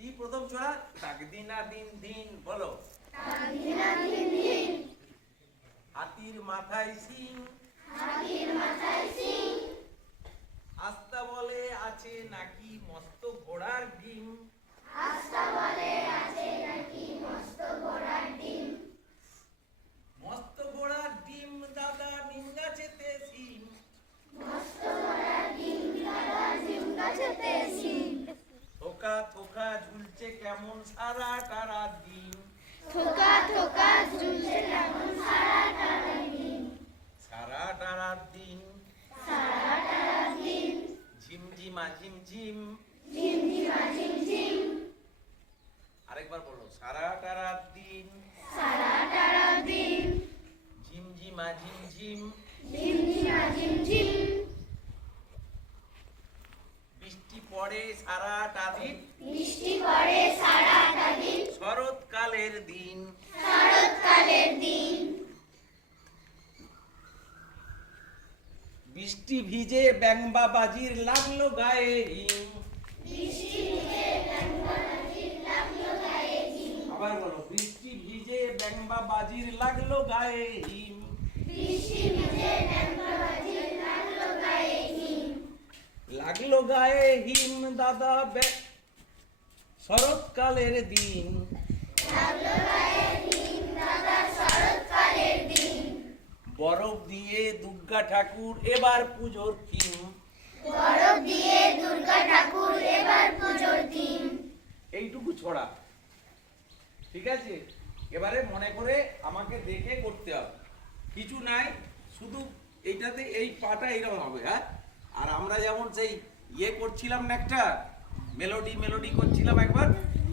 কি প্রথম ছড়া তাকদিনা দিন দিন বলো। তাকদিনা দিন দিন। হাতির মাথায় সিং হাতির মাথায় সিং আস্তা বলে আছে নাকি মস্ত ঘোড়ার ডিম। মস্ত ঘোড়ার ডিম দাদা নিম গাছেতে সিম থোকা থোকা কেমন সারা টারা দিন। থোকা থোকা ঝুলছে কেমন সারা টারা দিন। সারা টারা দিন। সারা টারা দিন। ঝিমঝিমা ঝিমঝিম। ঝিমঝিমা ঝিমঝিম। আরেকবার বলো সারা টারা দিন। সারা টারা দিন। ঝিমঝিমা ঝিমঝিম। ঝিমঝিমা ঝিমঝিম বৃষ্টি পড়ে সারাটা দিন বৃষ্টি পড়ে সারাটা দিন শরৎকালের দিন। শরৎকালের দিন। বৃষ্টি ভিজে ব্যাংবা বাজির লাগল গায়ে হিম। আবার বলো বৃষ্টি ভিজে ব্যাংবা বাজির লাগল গায়ে হিম। বৃষ্টি ভিজে ব্যাংকাবাজির লাগল গায়ে হিম লাগল গায়ে হিম দাদা শরৎকালের দিন। বরফ দিয়ে দুর্গা ঠাকুর এবার পুজোর থিম। বরফ দিয়ে দুর্গা ঠাকুর এবার পুজোর দিন এইটুকু ছড়া। ঠিক আছে? এবারে মনে করে আমাকে দেখে করতে হবে। কিছু নাই, শুধু এইটাতে এই পাটা এইরকম হবে হ্যাঁ? আর আমরা যেমন সেই ইয়ে করছিলাম না একটা মেলোডি মেলোডি করছিলাম একবার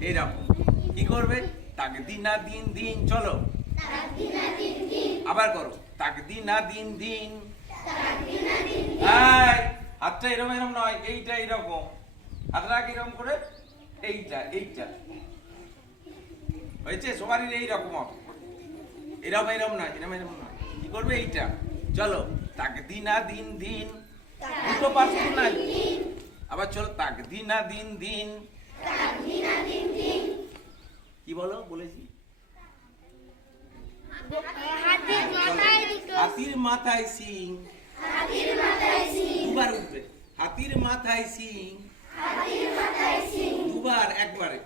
এইরকম। কি করবে? তাকে দিন না দিন দিন। চলো আবার করো। তাকে দিন না দিন দিন। হাতটা এরকম এরকম নয় এইটা এরকম। হাতটা কীরকম করে এইটা এইটা। হয়েছে? সবারই এইরকম এরকম এরকম নয় এরকম এরকম নয়। কি করবে? এইটা। চলো। তাকে দিনা দিন দিন। দুটো পাশ নাই। আবার চলো তাকে দিনা দিন। দিন তাকদিনা দিন দিন। কি বলো বলেছি? হাতের মাথায় দুটো। হাতির মাথায় সিং। হাতির মাথায় সিং। দুবার উঠবে। হাতির মাথায় সিং। হাতির মাথায় সিং। দুবার একবারে।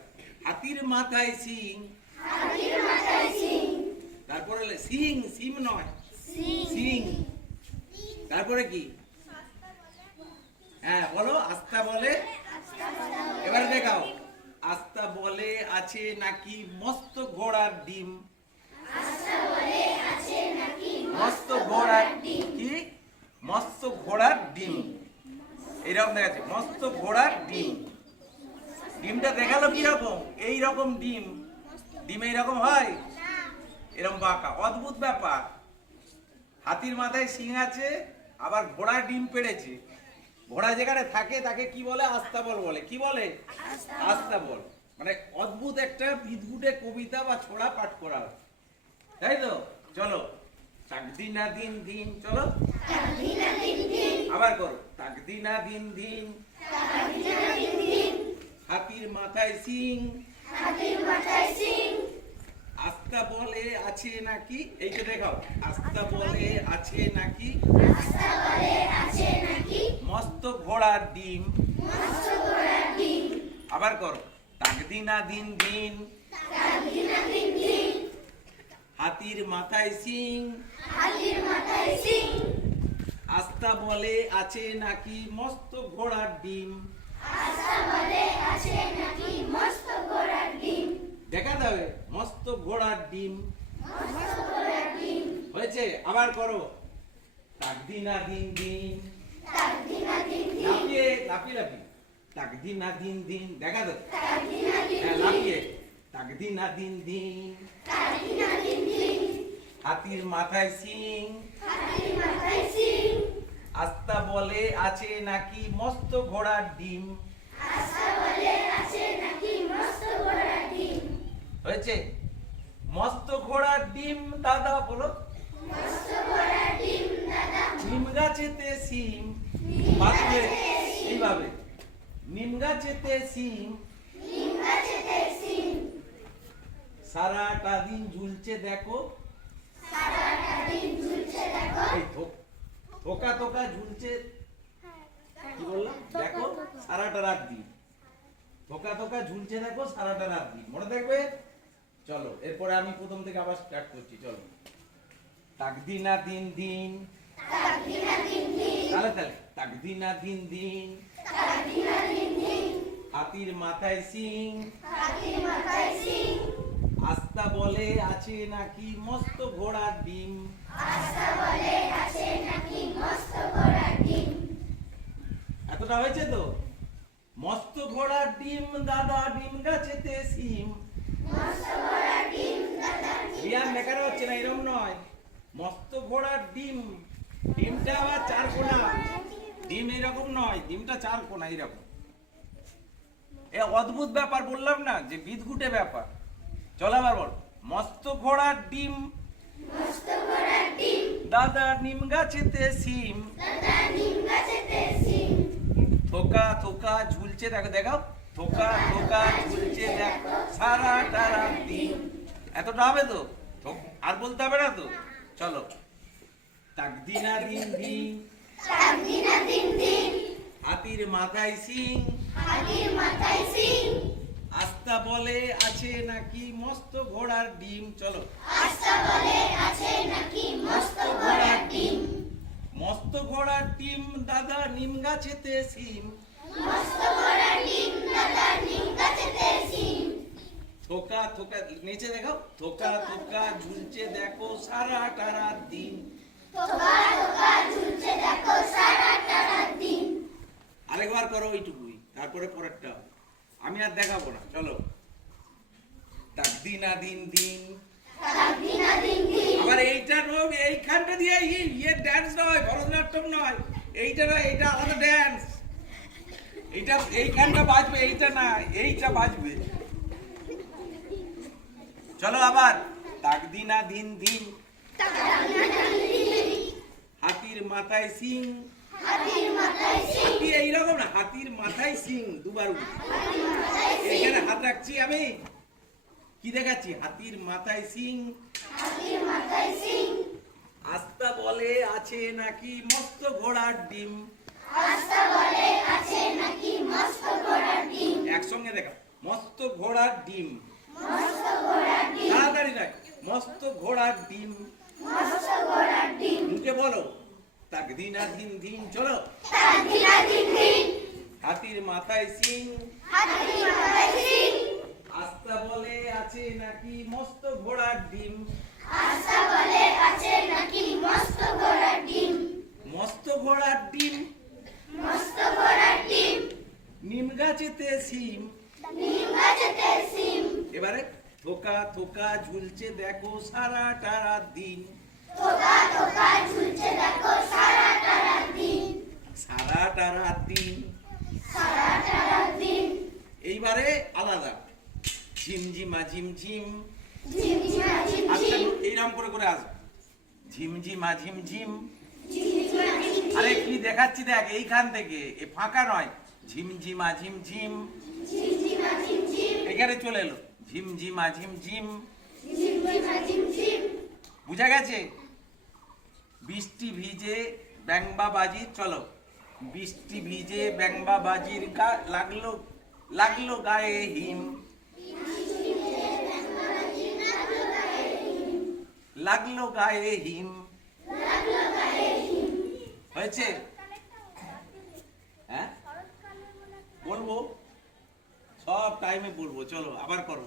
হাতির মাথায় সিং। হাতির মাথায় সিং। তারপরে সিং সিম নয়। সিং। সিং। তারপরে কি? হ্যাঁ বলো আস্তা বলে? এবার দেখাও। আস্তা বলে আছে নাকি মস্ত ঘোড়ার ডিম? মস্ত ঘোড়ার কি? মস্ত ঘোড়ার ডিম। এইরকম দেখাচ্ছে, মস্ত ঘোড়ার ডিম। ডিমটা দেখাল কি রকম এই রকম ডিম। ডিম এইরকম হয়? এরকম বাঁকা, অদ্ভুত ব্যাপার। হাতির মাথায় শিং আছে, আবার ঘোড়া ডিম পেড়েছে। ঘোড়া যেখানে থাকে তাকে কি বলে? আস্তাবল বলে। কি বলে? আস্তাবল। মানে অদ্ভুত একটা বিদঘুটে কবিতা বা ছোড়া পাঠ করা হয়। তাই তো? চলো। তাকদিনা দিন দিন চলো। আবার করো। তাকদিনা দিন দিন। তাকদিনা দিন দিন। হাতির মাথায় সিং হাতির মাথায় সিং আস্তা বলে আছে নাকি? এইটা দেখাও। আস্তা বলে আছে নাকি? বলে আছে নাকি? মস্ত ঘোড়ার ডিম। মস্ত ঘোড়ার ডিম। আবার করো। তাকদিনা দিন দিন। তাকদিনা দিন দিন। হাতির মাথায় সিং হাতির মাথায় সিং আস্তা বলে আছে নাকি মস্ত ঘোড়ার ডিম? আস্থা বলে আছে নাকি মস্ত ঘোড়ার ডিম? দেখা যাবে মস্ত ঘোড়ার ডিম। হয়েছে? আবার করো। তাকদিনা দিন দিন। লাফিয়ে লাফিয়ে লাফিয়ে। তাকদিনা দিন দিন। দেখা যাবে হ্যাঁ লাফিয়ে। তাকদিনা দিন দিন। হাতির মাথায় সিং আস্তা বলে আছে নাকি মস্ত ঘোড়ার ডিম? আস্থা বলে আছে নাকি মস্ত ঘোড়ার ডিম হয়েছে? মস্ত ঘোড়ার ডিম দাদা, বলো। নিম গাছেতে সিম বাঁধবে এইভাবে। নিম গাছেতে সিম সারাটা দিন ঝুলছে, দেখো। এই থোকা থোকা ঝুলছে। কি বললাম? দেখো, সারাটা রাত দিন। থোকা থোকা ঝুলছে, দেখো, সারাটা রাত দিন। মনে থাকবে? চলো এরপরে আমি প্রথম থেকে আবার স্টার্ট করছি চলো। তাকদিনা দিন দিন। তাহলে তাহলে তাকদিনা দিন দিন। হাতির মাথায় সিং। আস্তা বলে আছে নাকি মস্ত ঘোড়ার ডিম? এতটা হয়েছে তো? মস্ত ঘোড়ার ডিম দাদা ডিম গাছেতে সিম। রিয়ান দেখানো হচ্ছে না এরকম নয়। মস্ত ঘোড়ার ডিম। ডিমটা আবার চার কোনা ডিম এরকম নয় ডিমটা চার কোনা এরকম। এ অদ্ভুত ব্যাপার বললাম না যে বিদঘুটে ব্যাপার। চল আবার বল। মস্ত ঘোড়ার ডিম। দাদা নিম গাছেতে সিম থোকা থোকা ঝুলছে দেখো দেখাও। থোকা থোকা ঝুলছে দেখো সারা টারা দিন। এতটা হবে তো? আর বলতে হবে না তো? চলো। তাকদিনা দিন দিন। হাতির মাথায় সিং। হাতির মাথায় সিং। আস্তা বলে আছে নাকি মস্ত ঘোড়ার ডিম? চলো। মস্ত ঘোড়ার ডিম? মস্ত ঘোড়ার ডিম দাদা নিম গাছেতে সিম। থোকা থোকা নিচে দেখো থোকা থোকা ঝুলছে দেখো সারা টারা দিন। আরেকবার করো ওইটুকুই, তারপরে পরেরটা। আমি আর দেখাবো না, চলো। দিন দিন দিন। আবার এইটা এইখানটা দিয়ে ইয়ে ড্যান্স নয়, ভরতনাট্যম নয়। এইটা নয়, এইটা আলাদা ড্যান্স এইটা এইখানটা বাজবে, এইটা না, এইটা বাজবে। চলো আবার। তাকদিনা দিন দিন। হাতির মাথায় সিং। হাতি এইরকম না, হাতির মাথায় সিং দুবার। এখানে হাত রাখছি আমি। কি দেখাচ্ছি? হাতির মাথায় সিং। আস্তা বলে আছে নাকি মস্ত ঘোড়ার ডিম? একসঙ্গে দেখা। মস্ত ঘোড়ার ডিম। তাড়াতাড়ি নয় মস্ত ঘোড়ার ডিম। মুখে বলো। তাক দিন আর দিন দিন। চলো হাতির মাথায় সিং। আস্তা বলে আছে নাকি মস্ত ঘোড়ার ডিম মস্ত ঘোড়ার ডিম নিম গাছেতে সিম এবারে থোকা থোকা ঝুলছে দেখো সারা টারা দিন। সারা টারা দিন। এইবারে আলাদা। ঝিমঝিমা ঝিমঝিম আচ্ছা এইরকম করে করে আসবে ঝিমঝিমা ঝিমঝিম আরে কি দেখাচ্ছি দেখ এইখান থেকে। এ ফাঁকা নয়। ঝিমঝিমা ঝিমঝিম এখানে চলে এলো। ঝিমঝিমা ঝিমঝিম বুঝা গেছে? বৃষ্টি ভিজে ব্যাংবা বাজি চলো। বৃষ্টি ভিজে ব্যাংবা বাজির গা লাগল লাগল গায়ে হিম। লাগল গায়ে হিম। হয়েছে? হ্যাঁ? বলব? সব টাইমে বলব চলো আবার করো।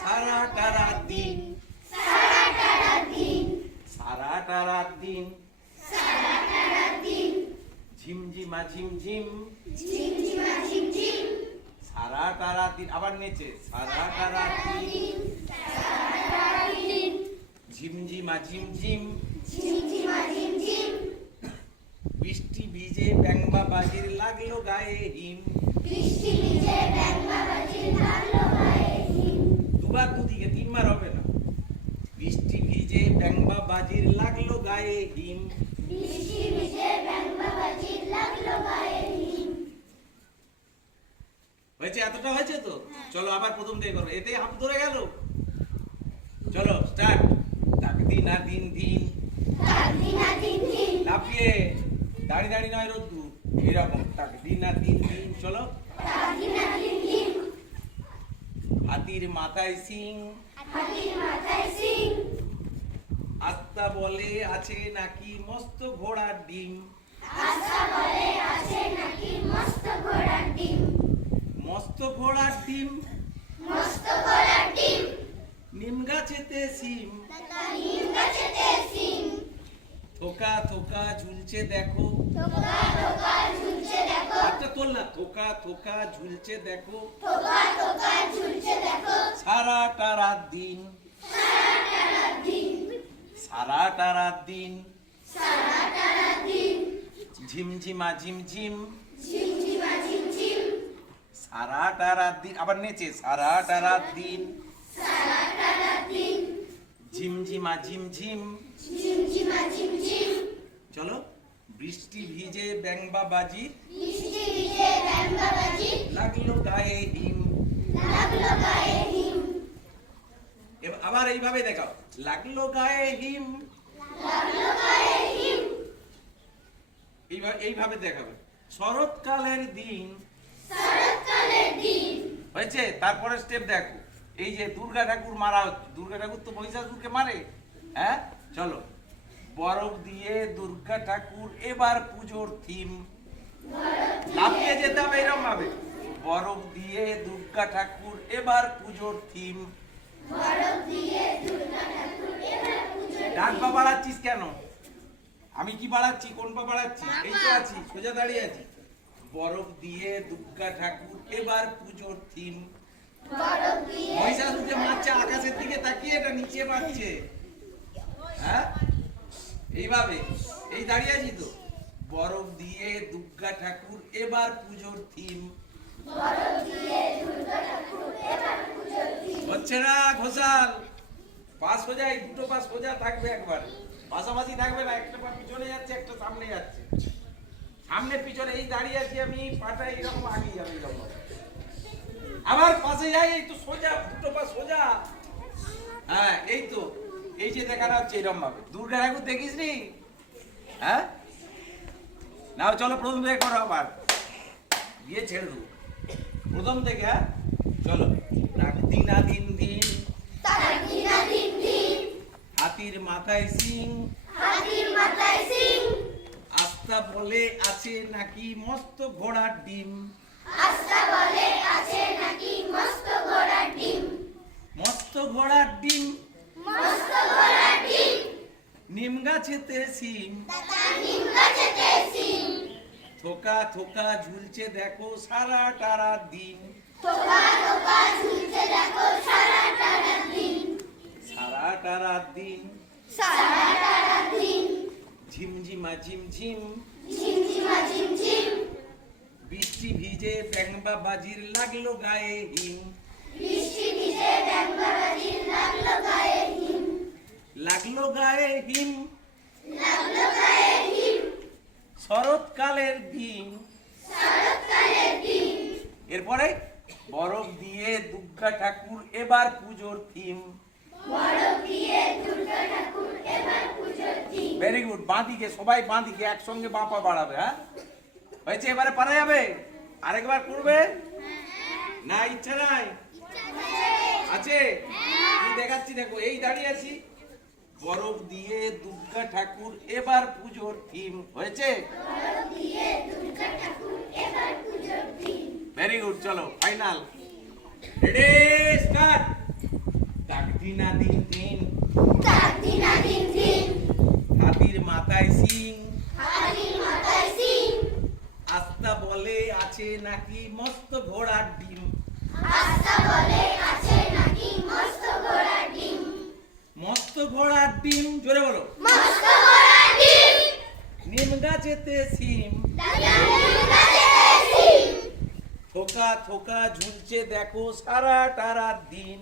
সারা টারা দিন। সারা টারা দিন। ঝিমঝিমা ঝিমঝিম। সারা টারা দিন। আবার নেচে। সারা টারা দিন। ঝিমঝিমা ঝিমঝিম। বৃষ্টি ভিজে ব্যাংবা বাজির লাগল গায়ে হিম। বৃষ্টি ভিজে ব্যাংবা বাজির লাগল গায়ে হিম। দুবার দুদিকে তিনবার হবে না। বৃষ্টি ভিজে ব্যাংবা বাজির লাগল গায়ে হিম। বৃষ্টি ভিজে ব্যাংবা বাজির লাগল গায়ে হিম। হয়েছে? এতটা হয়েছে তো? চলো আবার প্রথম থেকে করো। এতে হাফ ধরে গেল? চলো স্টার্ট তাক দিন আর দিন দিন। লাফিয়ে। দাঁড়ি দাঁড়ি নয় রোদ্দু এরকম তাক দিন আর দিন দিন, চলো। হাতির মাথায় সিং। আস্তা বলে আছে নাকি মস্ত ঘোড়ার ডিম? মস্ত ঘোড়ার ডিম। নিম গাছেতে সিম। থোকা থোকা ঝুলছে দেখো। একটা তোল না থোকা থোকা ঝুলছে দেখো। সারাটা রাত দিন। সারাটা রাত দিন। ঝিমঝিমা ঝিমঝিম। সারাটা রাত দিন। আবার নেচে সারাটা রাত দিন। ঝিমঝিমা। ঝিমঝিম চলো বৃষ্টি ভিজে ব্যাংবা বাজি। লাগল গায়ে হিম। এবার আবার এইভাবে দেখাও। লাগল গায়ে হিম। এইভাবে এইভাবে দেখাবে। শরৎকালের দিন। হয়েছে? তারপরে স্টেপ দেখো। এই যে দুর্গা ঠাকুর মারা হচ্ছে। দুর্গা ঠাকুর তো মহিষাসুরকে মারে। হ্যাঁ? চলো। বরফ দিয়ে দুর্গা ঠাকুর এবার পুজোর থিম লাফিয়ে যেতে হবে এরকম ভাবে বরফ দিয়ে দুর্গা ঠাকুর এবার পুজোর থিম ডাক পা বাড়াচ্ছিস কেন? আমি কি বাড়াচ্ছি? কোন পা বাড়াচ্ছি? এই তো আছি, সোজা দাঁড়িয়ে আছি। বরফ দিয়ে দুর্গা ঠাকুর এবার পুজোর থিম মহিষাসুর যে মারছে আকাশের দিকে তাকিয়ে এটা নিচে মারছে। হ্যাঁ? এইভাবে, এই দাঁড়িয়ে আছি তো। বরফ দিয়ে দুর্গা ঠাকুর এবার পুজোর থিম হচ্ছে না ঘোষাল। পাস সোজা এই দুটো পাস সোজা থাকবে একবার। পাশাপাশি থাকবে না, একটা পা পিছনে যাচ্ছে, একটা সামনে যাচ্ছে। সামনে, পিছনে, এই দাঁড়িয়ে আছি আমি, পাটা এইরকম আগিয়ে যাবে এইরকম। আবার পাশে যাই, এই তো সোজা, দুটো পা সোজা। হ্যাঁ এই তো। এই যে দেখানো হচ্ছে এরকম ভাবে দুর্গা ঠাকুর দেখিস নি হ্যাঁ নাও চলো প্রথম থেকে করো আবার। দিয়ে ছেড়ে দেবো। প্রথম থেকে হ্যাঁ? চলো। নাক দিনা দিন দিন। হাতির মাথায় সিং। আস্তা বলে আছে নাকি মস্ত ঘোড়ার ডিম? মস্ত ঘোড়ার ডিম নিম গাছেতে থোকা থোকা ঝুলছে দেখো সারা টারা দিন। সারা টারা দিন। ঝিমঝিমা ঝিমঝিম। বৃষ্টি ভিজে ব্যাংবা বাজির লাগল গায়ে হিম। লাগল গায়ে হিম। লাগল গায়ে হিম। শরৎকালের দিন। শরৎকালের দিন। এরপরে বরফ দিয়ে দুর্গা ঠাকুর এবার পুজোর থিম। বরফ দিয়ে দুর্গা ঠাকুর এবার পুজোর থিম। ভেরি গুড বাঁদিকে সবাই বাঁদিকে একসঙ্গে বাঁপা বাড়াবে হ্যাঁ? হয়েছে এবারে পারা যাবে? আরেকবার করবে? না ইচ্ছা নাই? আছে। কি দেখাচ্ছি দেখো এই দাঁড়িয়ে আছি। বরফ দিয়ে দুর্গা ঠাকুর এবার পুজোর থিম হয়েছে। ভেরি গুড চলো ফাইনাল হাতির মাথায় সিং। বলে আছে নাকি মস্ত ঘোড়ার ডিম? আস্তা বলে আছে মস্ত ঘোড়ার ডিম জোরে বলো। মস্ত ঘোড়ার ডিম নিম গাছেতে সিম। থোকা থোকা ঝুলছে দেখো সারা টারা দিন।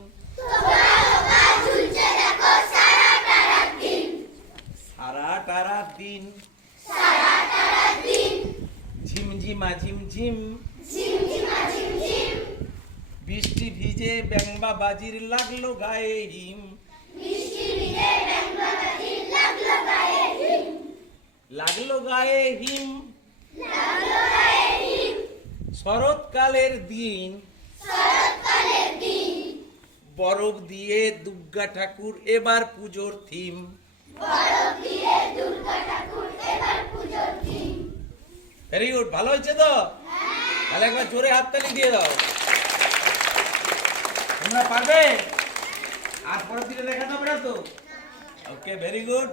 সারা টারা দিন। ঝিমঝিমা ঝিমঝিম। বৃষ্টি ভিজে ব্যাংবা বাজির লাগল গায়ে হিম বৃষ্টি ভিজে ব্যাঙ্গবাজি লাগল গায়ে হিম। শরৎকালের দিন। বরফ দিয়ে দুর্গা ঠাকুর এবার পুজোর থিম। ভেরি গুড ভালো হয়েছে তো? তাহলে একবার জোরে হাততালি দিয়ে দাও। তোমরা পারবে? আর পরের দিকে দেখাতে হবে না তো ওকে ভেরি গুড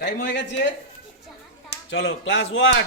টাইম হয়ে গেছে। চলো ক্লাস ওয়ান